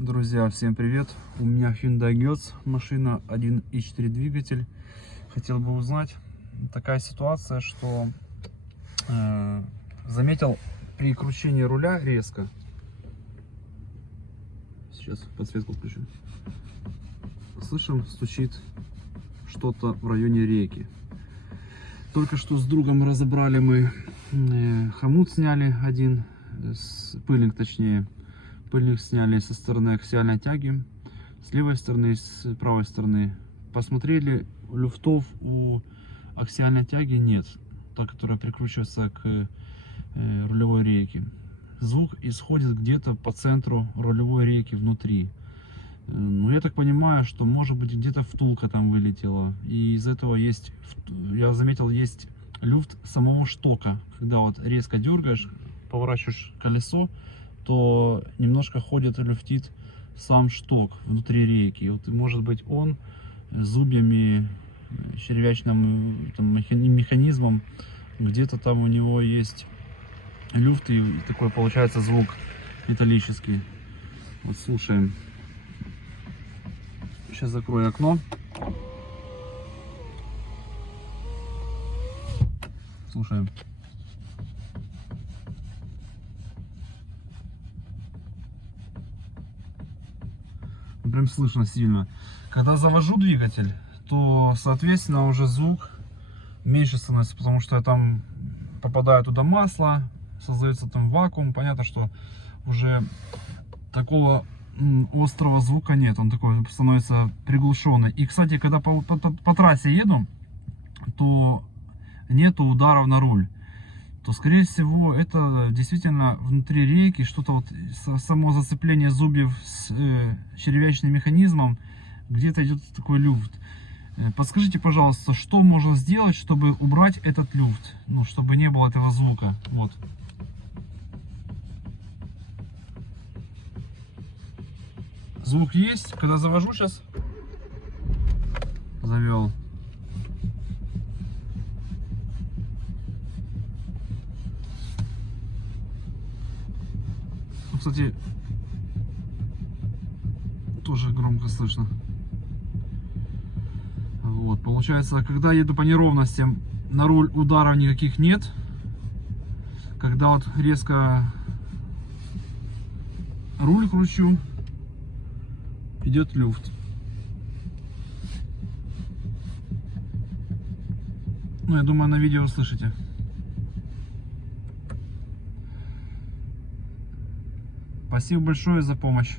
Друзья, всем привет! У меня Hyundai Getz, машина 1.4 двигатель. Хотел бы узнать, такая ситуация, что заметил при кручении руля резко. Сейчас подсветку включу. Слышим, стучит что-то в районе реки. Только что с другом разобрали мы хомут, сняли один, пыльник точнее. Пыльник сняли со стороны аксиальной тяги, с левой стороны и с правой стороны. Посмотрели, люфтов у аксиальной тяги нет, та, которая прикручивается к рулевой рейке. Звук исходит где-то по центру рулевой рейки внутри. Ну, я так понимаю, что может быть где-то втулка там вылетела. И из этого есть, я заметил, есть люфт самого штока. Когда вот резко дергаешь, поворачиваешь колесо, то немножко ходит и люфтит сам шток внутри рейки. И вот, может быть, он зубьями, червячным там, механизмом, где-то там у него есть люфт, и такой получается звук металлический. Вот слушаем. Сейчас закрою окно. Слушаем. Прям слышно сильно. Когда завожу двигатель, то соответственно уже звук меньше становится, потому что там попадает туда масло, создается там вакуум. Понятно, что уже такого острого звука нет, он такой становится приглушенный. И, кстати, когда по трассе еду, то нету ударов на руль, то скорее всего это действительно внутри рейки что-то, вот само зацепление зубьев с червячным механизмом, где-то идет такой люфт. Подскажите, пожалуйста, что можно сделать, чтобы убрать этот люфт, ну, чтобы не было этого звука? Вот. Звук есть, когда завожу сейчас, завел. Кстати, тоже громко слышно. Вот, получается, когда еду по неровностям, на руль ударов никаких нет. Когда вот резко руль кручу, идет люфт. Ну, я думаю, на видео услышите. Спасибо большое за помощь.